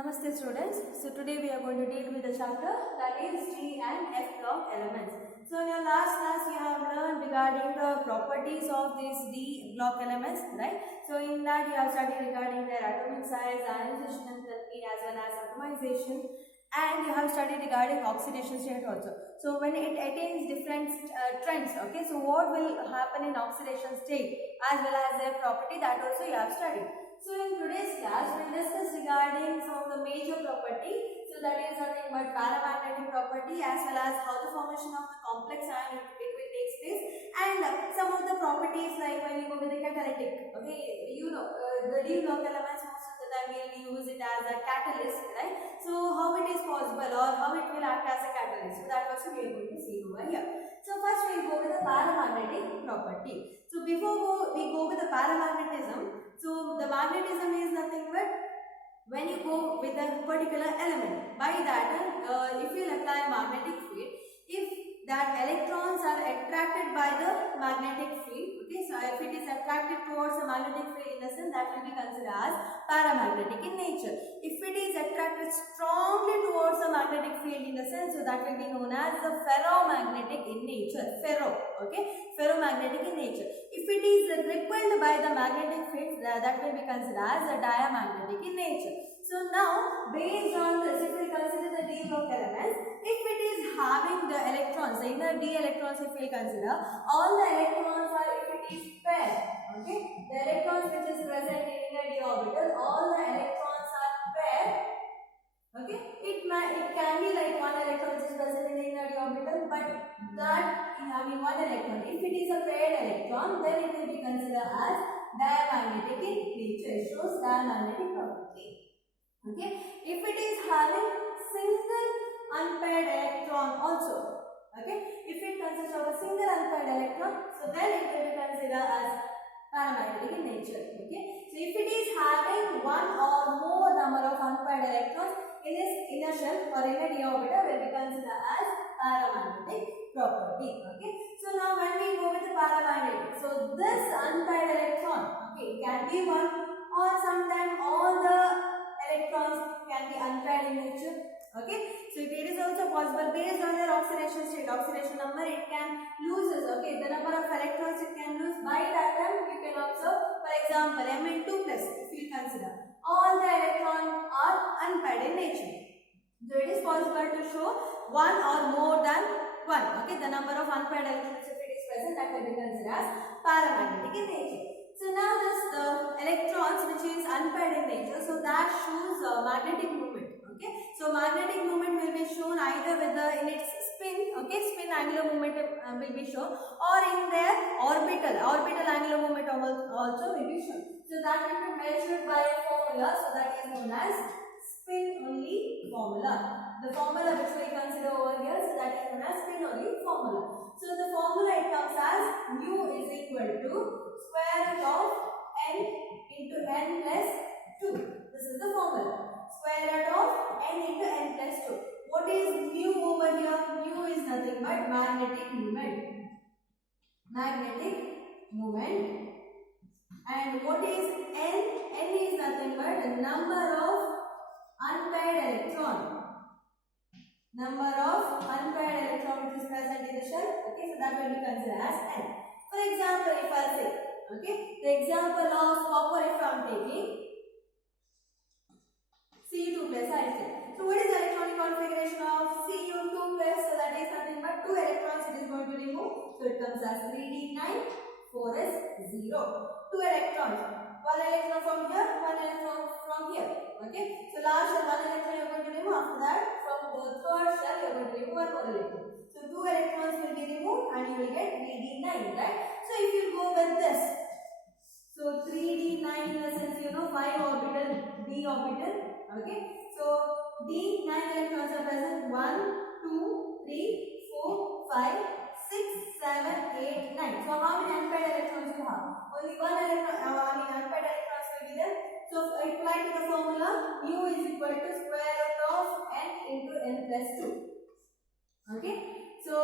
Namaste students. So today we are going to deal with the chapter that is D and F block elements. So in your last class you have learned regarding the properties of these D block elements, right? So in that you have studied regarding their atomic size, ionization enthalpy as well as atomization, and you have studied regarding oxidation state also. So when it attains different trends, okay, so what will happen in oxidation state as well as their property, that also you have studied. So in today's class, we will discuss regarding some of the major property. So that is nothing but paramagnetic property as well as how the formation of the complex ion it will take place, and some of the properties like when you go with the catalytic. Okay, you know the D block elements most of the time we will use it as a catalyst, right? So how it is possible or how it will act as a catalyst. So that also we are going to see over here. So first we will go with the paramagnetic property. So before we go with the paramagnetism. So the magnetism is nothing but when you go with a particular element. By that, if you apply a magnetic field, if that electrons are attracted by the magnetic field, okay, so if it is attracted towards a magnetic field in the sense, that will be considered as paramagnetic in nature. If it is attracted strongly towards a magnetic field in the sense, so that will be known as the ferromagnetic in nature. Ferromagnetic in nature. If it is repelled by the magnetic field, that will be considered as a diamagnetic in nature. So now, based on this, if we consider the D block elements, if it is having the electrons, the inner D electrons, if we consider, all the electrons are, if it is paired, okay, the electrons which is present in inner D orbital, all the electrons are paired, okay, it can be like one electron which is present in the inner D orbital, but that having one electron, if it is a paired electron, then it will be considered as diamagnetic in nature. It shows diamagnetic property. Okay, if it is having single unpaired electron also, okay, if it consists of a single unpaired electron, so then it will be considered as paramagnetic in nature. Okay, so if it is having one or more number of unpaired electrons in its inner shell or inner d orbital, will be considered as paramagnetic property. Okay, so now when we go with the paramagnetic, so this unpaired electron, okay, can be one, or sometimes all the electrons can be unpaired in nature. Okay, so it is also possible based on their oxidation state, oxidation number, it can loses, okay, the number of electrons it can lose. By that time you can observe, for example, Mn2+, if you consider, all the electrons are unpaired in nature. So it is possible to show one or more than one, okay, the number of unpaired electrons if it is present, that will be considered as paramagnetic in nature. So now this the electrons which is unpaired in nature, so that shows magnetic moment. Okay, so magnetic moment will be shown either with the in its spin, okay, spin angular moment will be shown, or in their orbital angular moment also will be shown. So that will be measured by a formula, so that is known as spin only formula. The formula which we consider over here, so that is known as spin only formula. So the formula it comes as mu is equal to square root of n into n plus 2. This is the formula. Square root of n into n plus 2. What is mu over here? Mu is nothing but magnetic moment. Magnetic moment. And what is n? N is nothing but the number of unpaired electron. Number of unpaired electron which is present in the shell. Okay, so that will be considered as n. For example, if I say, okay, the example of copper, if I am taking Cu2+, I say. So what is the electronic configuration of Cu2+? So that is nothing but 2 electrons it is going to remove. So it comes as 3d9, 4s0. 2 electrons. 1 electron from here, 1 electron from here. Okay. So last shell 1 electron you are going to remove. After that, from the third shell you are going to remove 1 more electron. So 2 electrons will be removed and you will get 3d9, right? So if you go with this, so 3d9 in the sense, you know, 5 orbital, d orbital. Okay, so d 9 electrons are present. 1, 2, 3, 4, 5, 6, 7, 8, 9. So how many unpaired electrons you have? Only 1 electron. Unpaired electrons will be there. So apply to the formula, mu is equal to square root of n into n plus 2. Okay, so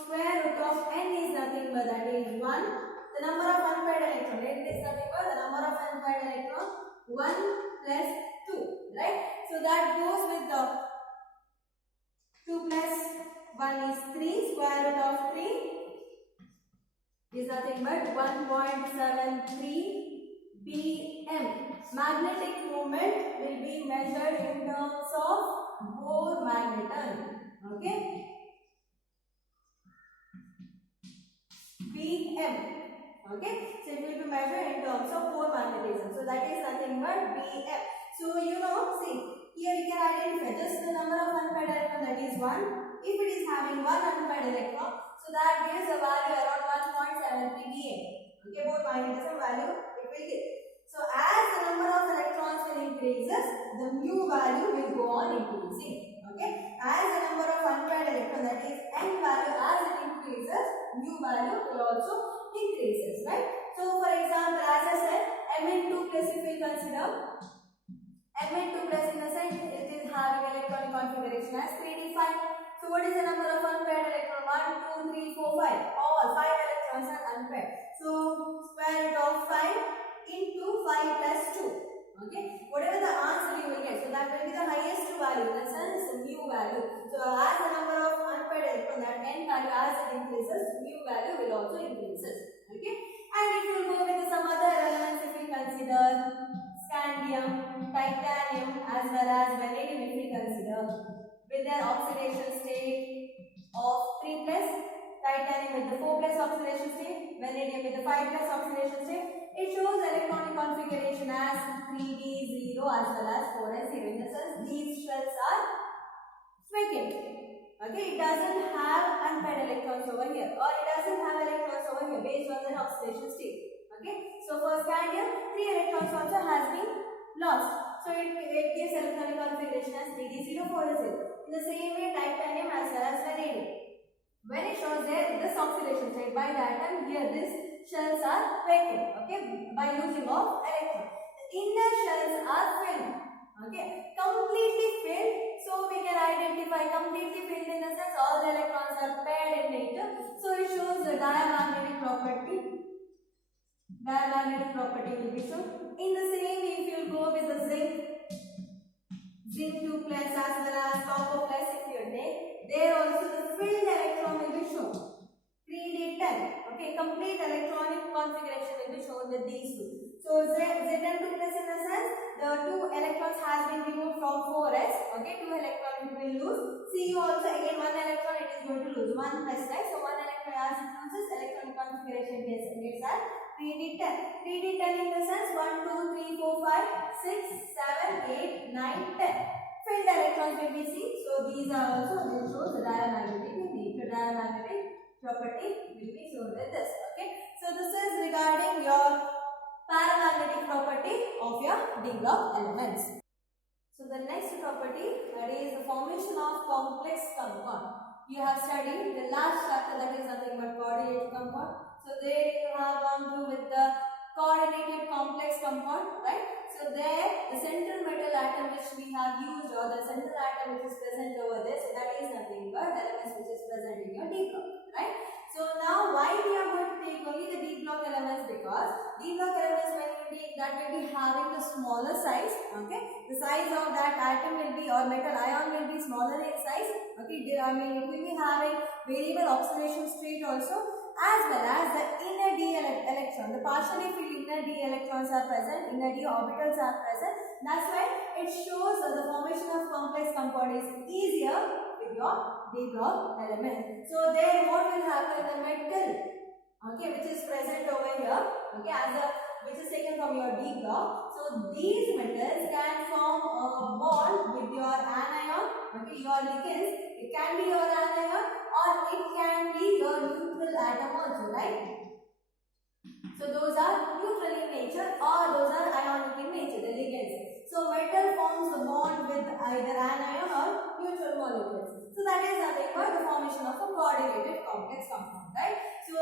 square root of n is nothing but that is 1. The number of unpaired electrons, n is nothing but the number of unpaired electrons 1 plus 2, right? So that 3, square root of 3 is nothing but 1.73 pm. Magnetic moment will be measured in terms of Bohr magneton. Okay, Bm. Okay, so it will be measured in terms of Bohr magnetism. So that is nothing but Bm. So you know, see here you can identify just the number of unpaired electron, that is 1. If it is having one unpaired electron, so that gives a value around 1.73 Bm. Okay, Bohr magnetism value it will give. So as the number of electrons will increases, the mu value will go on increasing. Okay, as the number of unpaired electrons, that is n value, as it increases, mu value will also increases, right? So for example, as I said, Mn2 plus, if we consider Mn2 plus, in the sense it is having electronic configuration as 3d5. So what is the number of unpaired electrons? 1, 2, 3, 4, 5. All 5 electrons are unpaired. So square root of 5 into 5 plus 2. Okay, whatever the answer you will get, so that will be the highest value, in the sense mu value. So as the number of unpaired electrons, that n value, as it increases, mu value will also increases. Okay, and if you go with some other elements, if we consider scandium, titanium, as well as vanadium, if we consider with their oxidation state of 3 plus, titanium with the 4 plus oxidation state, vanadium with the 5 plus oxidation state, it shows electronic configuration as 3d0 as well as 4s0. In the sense, these shells are vacant. Okay, it doesn't have unpaired electrons over here, or it doesn't have electrons over here based on the oxidation state. Okay, so for scandium, 3 electrons also has been lost. So it gives electronic configuration as 3d0, 4s0. In the same way, titanium as well as vanadium, when it shows there this oxidation state by the atom, here this shells are vacant. Okay, by using of electrons, the inner shells are filled. Okay, completely filled. So we can identify completely filled, in the sense all the electrons are paired in nature. So it shows the diamagnetic property. Diamagnetic property will be shown. In the same way, if you go with the zinc 2 plus as well as copper plus, if you take, there also the filled electron will be shown. 3d10. Okay, complete electronic configuration will be shown with these two. So Zn2 plus, in the sense the 2 electrons has been removed from 4s. Okay, 2 electrons will lose. Cu also again 1 electron it is going to lose. 1 plus, right? So 1 electron as it loses, electronic configuration gets at 3d10. 3d10 in the sense 1, 2, 3, 4, 5, 6, 7, 8, 9, 10. Filled electrons will be seen. So these are also, will show the diamagnetic nature. Diamagnetic property will be shown with this. Okay, so this is regarding your paramagnetic property of your d block elements. So the next property, that is the formation of complex compound. You have studied the last chapter, that is nothing but coordinated compound. So there you have gone through with the coordinated complex compound, right? So there the central metal atom which we have used, or the central atom which is present over there, so that is nothing but elements which is present in your d block, right? So now why we are going to take only the d block elements? Because d block elements, when you take, that will be having the smaller size. Okay, the size of that atom will be, or metal ion will be smaller in size. Okay, I mean it will be having variable oxidation state also, as well as the inner d electron, the partially filled inner d electrons are present, inner d orbitals are present. That's why it shows that the formation of complex compound is easier with your d block element. So there what will happen, the metal, okay, which is present over here, okay, as a, which is taken from your d block. So these metals can form a bond with your anion, okay, your ligands. It can be your anion or it can be your neutral atom also, right? So those are neutral in nature or those are ionic in nature, the ligands. So metal forms a bond with either anion or neutral molecules. So that is nothing but the formation of a coordinated complex compound, right? So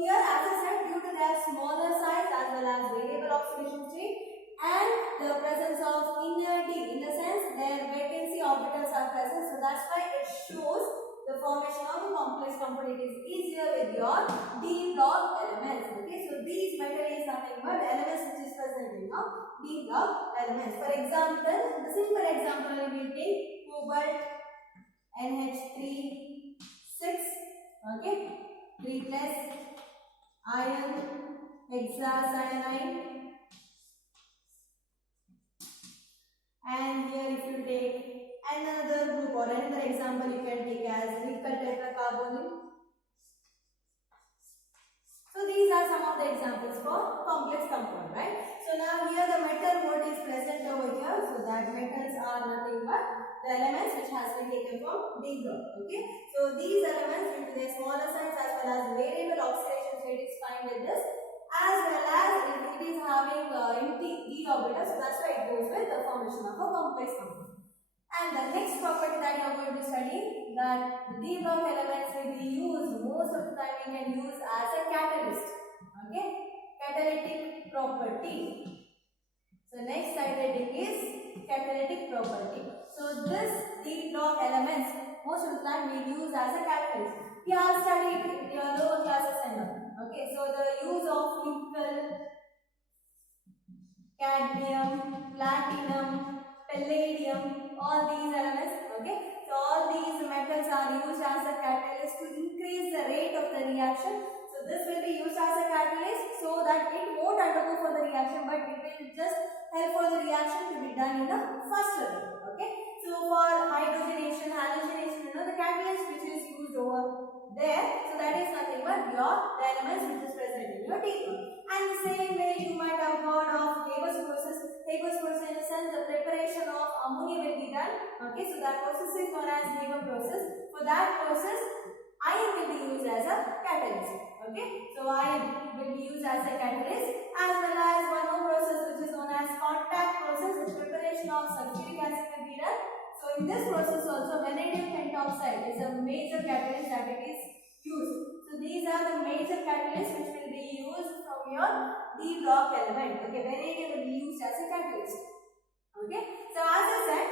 here, as I said, due to their smaller size as well as variable oxidation state and the presence of inner d, in the sense their vacancy orbitals are present, so that's why it shows the formation of a complex compound. It is easier with your d block elements. Okay, so these metal is nothing but elements which is present in your d block elements. For example, the simple example we will take cobalt NH3 6. Okay, 3 plus iron hexacyanide. And here if you take another group or another example, you can take as nickel tetracarbonate. So these are some of the examples for complex compound, right? So now here the metal what is present over here. So that metals are nothing but the elements which has been taken from D block. Okay. So these elements due to their smaller size as well as variable oxidation state is fine with this, as well as it is having empty d orbital. So that's why it goes with the formation of a complex compound. And the next property that you are going to study, that the D block elements will be used most of the time we can use as a catalyst. Okay, catalytic property. So next heading is catalytic property. So this D block elements most of the time we use as a catalyst. We have studied in your lower classes and all. Okay, so the use of nickel, cadmium, platinum, palladium, all these elements. Okay, so all these metals are used as a catalyst to increase the rate of the reaction. So this will be used as a catalyst so that it won't undergo for the reaction, but it will just help for the reaction to be done in a faster way. Okay, so for hydrogenation, halogenation, the catalyst which is used over there, so that is nothing but the elements which is present in your table. And the same way you might have heard of Haber's process. Haber's process in the sense the preparation of ammonia will be done. Okay, so that process is known as Haber process. For that process, iron will be used as a catalyst. Okay, so iron will be used as a catalyst, as well as one more process which is known as contact process. The preparation of sulfuric acid will be done. So in this process also vanadium pentoxide is a major catalyst that it is used. So these are the major catalysts which will be used from your D block element. Okay, vanadium will be used as a catalyst. Okay, so as I said,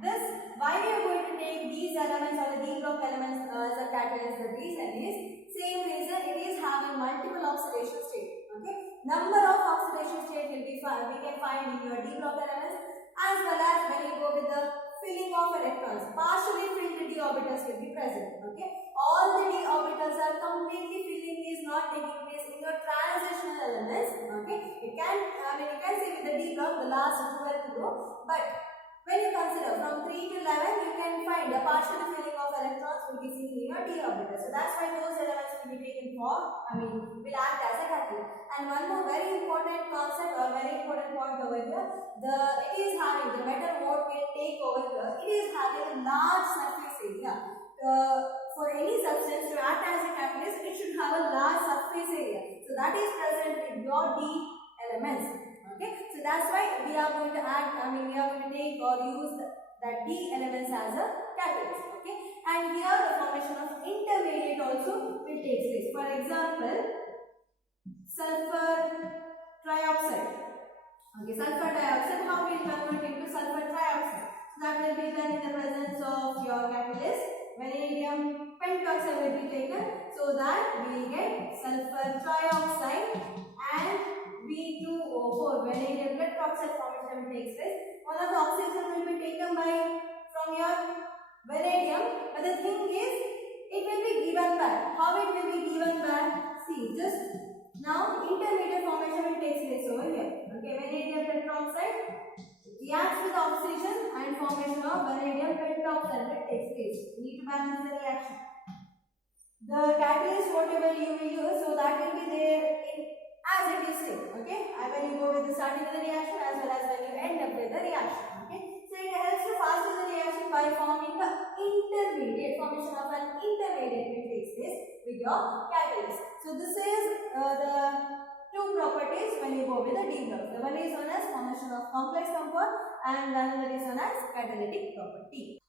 this why we are going to take these elements or the D block elements as a catalyst. The reason is same reason, it is having multiple oxidation state. Okay, number of oxidation state will be we can find in your D block elements, as well as when you go with the filling of electrons, partially filled D orbitals will be present. Okay, all the D orbitals are completely filling is not taking place in your transitional elements. Okay, you can see with the D block the last 12th row, but when you consider from 3 to 11, you can find a partial filling of electrons will be seen in your D orbital. So that's why those elements will be taken for, will act as a catalyst. And one more very important concept or very important point over here, it is having the metal what will take over here, it is having a large surface area. For any substance to act as a catalyst, it should have a large surface area. So that is present with your D elements. Okay, so that's why we are going to add, we are going to take or use that D elements as a catalyst. Okay, and here the formation of intermediate also will take place. For example, sulfur trioxide. Okay, sulfur dioxide, how we convert into sulfur trioxide? So that will be done in the presence of your catalyst. Vanadium pentoxide will be taken, so that we get sulfur trioxide and V2O4, vanadium tetroxide formation will take place. One of the oxygen will be taken from your vanadium, but the thing is, it will be given back. How it will be given back? See, just now intermediate formation will take place over here. Okay, vanadium tetroxide reacts with oxygen and formation of vanadium pentoxide will take place. You need to balance the reaction. The catalyst whatever you will use, so that will be there in as it is said. Okay, when you go with the starting of the reaction as well as when you end up with the reaction. Okay, so it helps to fasten the reaction by forming the intermediate. Formation of an intermediate will take place with your catalyst. So this is the two properties when you go with the D block. The one is known as formation of complex compound and another is known as catalytic property.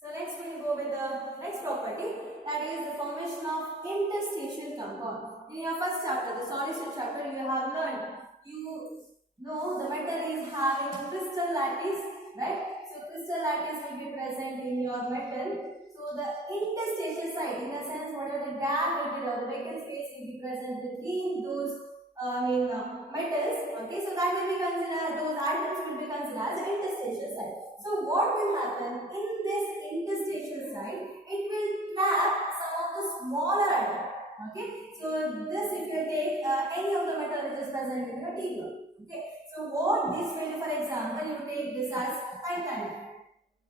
So next we will go with the next property, that is the formation of interstitial compound. In your first chapter, the solid state chapter, you have learned, you know the metal is having crystal lattice, right? So crystal lattice will be present in your metal. So the interstitial side, in a sense, whatever the gap will be or the vacant space will be present between those metals. Okay, so that will be considered, those atoms will be considered as interstitial side. So what will happen in this interstitial side? It will trap smaller atom. Okay, so this if you take any of the metal which is present in your D block. Okay, so what this will do, for example, you take this as titanium.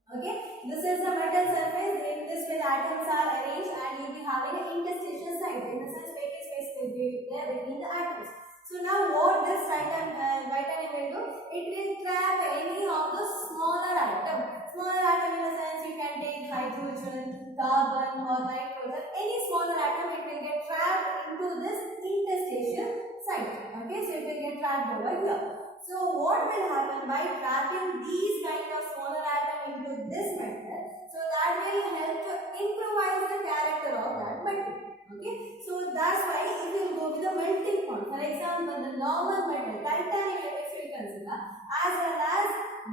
Okay, this is the metal surface. In this way the atoms are arranged and you will be having an interstitial site. In the sense, vacant space will be there between the atoms. So now what this titanium will do? It will trap any of the smaller atom. Smaller atom in the sense you can take hydrogen, carbon or nitrogen. Any smaller atom, it will get trapped into this interstitial site. Okay, so it will get trapped over here. So what will happen by trapping these kind of smaller atom into this metal? So that will help to improvise the character of that metal. Okay, so that's why it will go with the melting point. For example, the normal metal, titanium, if you consider, as well as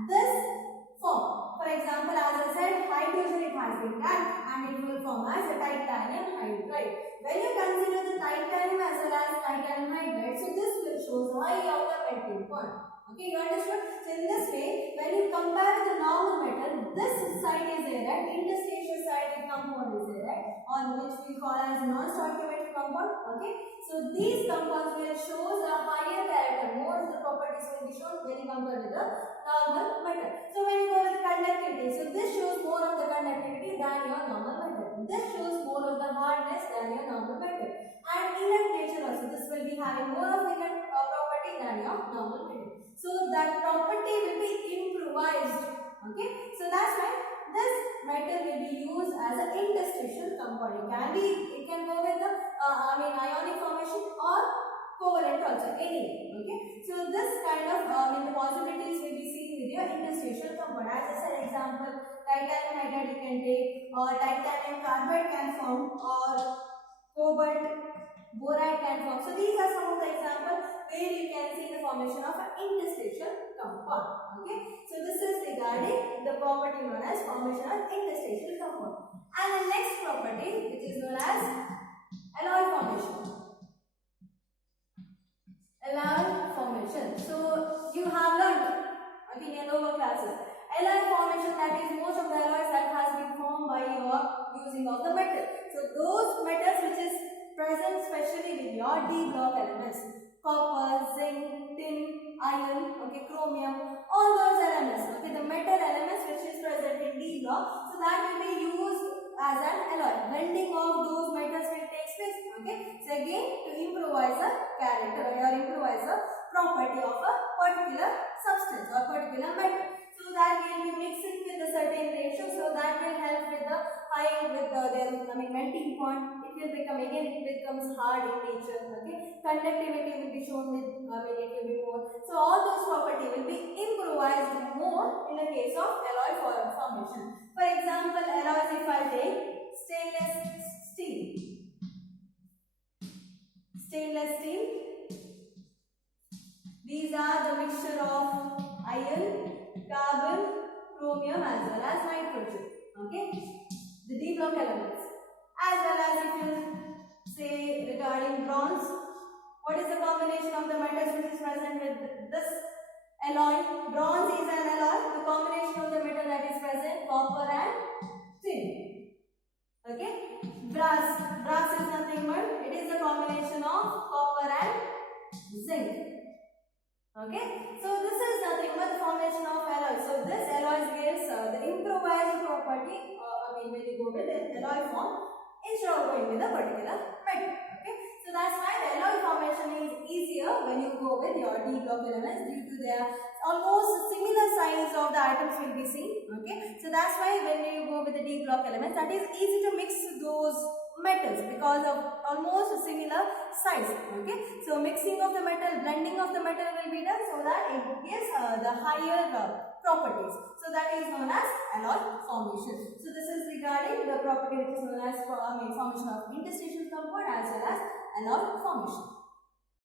this form. For example, as I said, hydrogen it has been trapped and it will form as a titanium hydride. When you consider the titanium as well as titanium hydride, so this will show Y of the melting point. Okay, you understood? So in this way, when you compare the normal metal, this side is there, right? Interstitial side compound is there, right? On which we call as non-stoichiometric compound. Okay, so these compounds will show a higher character. More of the properties will be shown when you compare with the normal metal. So when you go with the conductivity, so this shows more of the conductivity than your normal metal. This shows more of the hardness than your normal metal. And inert nature also, this will be having more of inert property than your normal metal. So that property will be improvised. Okay, so that's why this metal will be used as an interstitial compound. It can go with the ionic formation or covalent also, any. Okay, so this kind of the possibilities will be seen with your interstitial compound. As I said, example, titanium hydride you can take, or titanium carbide can form, or cobalt boride can form. So these are some of the examples where you can see the formation of an interstitial compound. Okay, so this is regarding the property known as formation of interstitial compound. And the next property, which is known as alloy formation. Alloy formation. So you have learned in your lower classes. Alloy formation, that is most of the alloys that has been formed by your using of the metal. So those metals which is present especially with your D block elements, copper, zinc, tin, iron, okay, chromium, all those elements, okay, the metal elements which is present in D block, so that will be used as an alloy. Blending of those metals will take place. Okay, so again to improvise a character or improvise a property of a particular substance or particular metal. So that will be mixing with a certain ratio, so that will help with the high with the melting point. It will become again, it becomes hard in nature. Okay, conductivity will be shown with it will be more. So all those property will be improvised more in the case of alloy formation. For example, alloys, if I take stainless steel. Stainless steel. These are the mixture of iron, carbon, chromium as well as nitrogen. Okay, the D block elements. As well as if you say regarding bronze, what is the combination of the metals which is present with this alloy? Bronze is an alloy. The combination of the metal that is present, copper and tin. Okay, brass is nothing but it is a combination of copper and zinc. Okay, so this is nothing but the formation of alloy. So this alloy gives the improvised property. When you go with the alloy form instead of going with a particular metal. Okay, so that's why the alloy formation is easier when you go with your D block elements due to their almost similar size of the atoms will be seen. Okay, so that's why when you go with the D block elements, that is easy to mix those metals because of almost similar size. Okay, so mixing of the metal, blending of the metal will be done so that it gives the higher properties. So that is known as alloy formation. So this is regarding the property which is known as formation of interstitial compound as well as alloy formation.